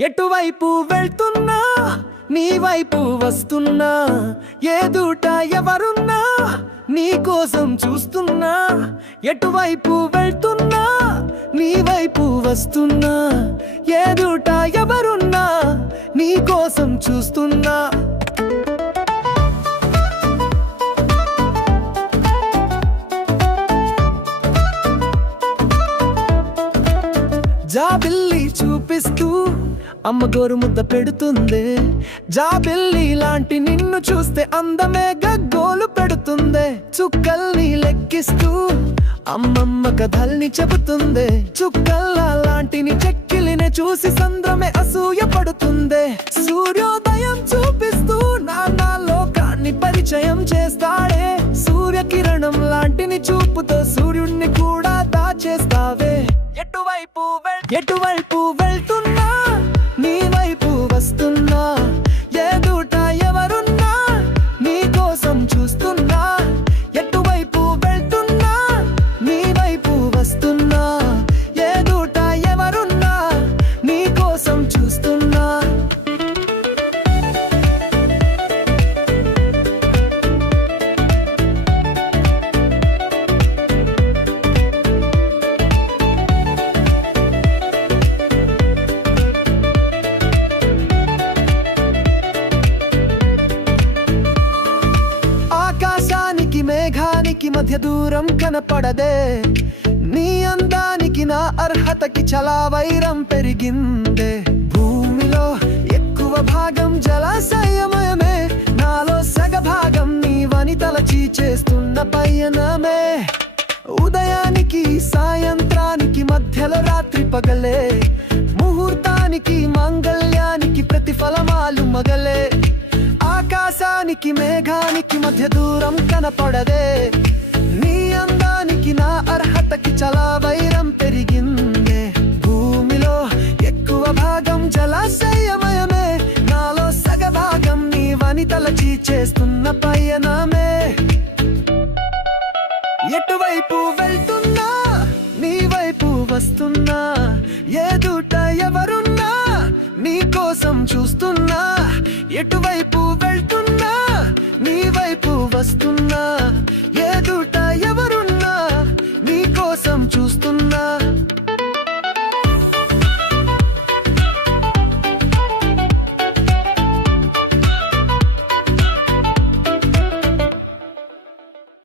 ఎటువైపు వెళ్తున్నా నీ వైపు వస్తున్నా, ఏదుట ఎవరున్నా నీ కోసం చూస్తున్నా. ఎటువైపు వెళ్తున్నా నీ వైపు వస్తున్నా, ఏదుట ఎవరున్నా నీ కోసం చూస్తున్నా. జాబిల్లి చూపిస్తూ అమ్మ గోరు ముద్ద పెడుతుంది. జాబిల్లి లాంటి నిన్ను చూస్తే అందమే గగ్గోలు పెడుతుంది. చుక్కల్ని లెక్కిస్తూ అమ్మమ్మ కథల్ని చెబుతుంది. చుక్కల్లా లాంటిని చెక్కిలిని చూసి సంద్రమే అసూయ పడుతుంది. సూర్యోదయం చూపిస్తూ నాన్న లోకాన్ని పరిచయం చేస్తాడే. సూర్యకిరణం లాంటిని చూపుతో సూర్యుడిని కూడా దాచేస్తావే. ఎటువైపు వెళ్తున్నా నీ వైపు వస్తున్నా, ఏదుట ఎవరున్నా నీ కోసం చూస్తున్నా. ఎటువైపు వెళ్తున్నా నీ వైపు వస్తున్నా, ఏదుట ఎవరున్నా నీ కోసం చూస్తున్నా. మేఘానికి మధ్య దూరం కనపడదే. నీ అందానికి నా అర్హతకి చాలా వైరం పెరిగిందే. భూమిలో ఎక్కువ భాగం జలాశయమయమే, నాలో సగ భాగం నీ వనితలచి చేస్తున్న పయనమే. ఉదయానికి సాయంత్రానికి మధ్యలో రాత్రి పగలే, ముహూర్తానికి మంగళ్యానికి ప్రతిఫలమాలు మగలే. ఆకాశానికి మేఘానికి మధ్య దూరం కనపడదే. నీ అందానికి నా అర్హతకి చాలా వైరం పెరిగిందే. భూమిలో ఎక్కువ భాగం జలాశయమయమే, నాలో సగ భాగం నీ వనితలచి చేస్తున్న పయనమే. ఎటువైపు వెళ్తున్నా నీ వైపు వస్తున్నా, ఏదుట ఎవరున్నా నీ కోసం చూస్తున్నా. ఎటువైపు వెళ్తున్నా నీ వైపు వస్తున్నా,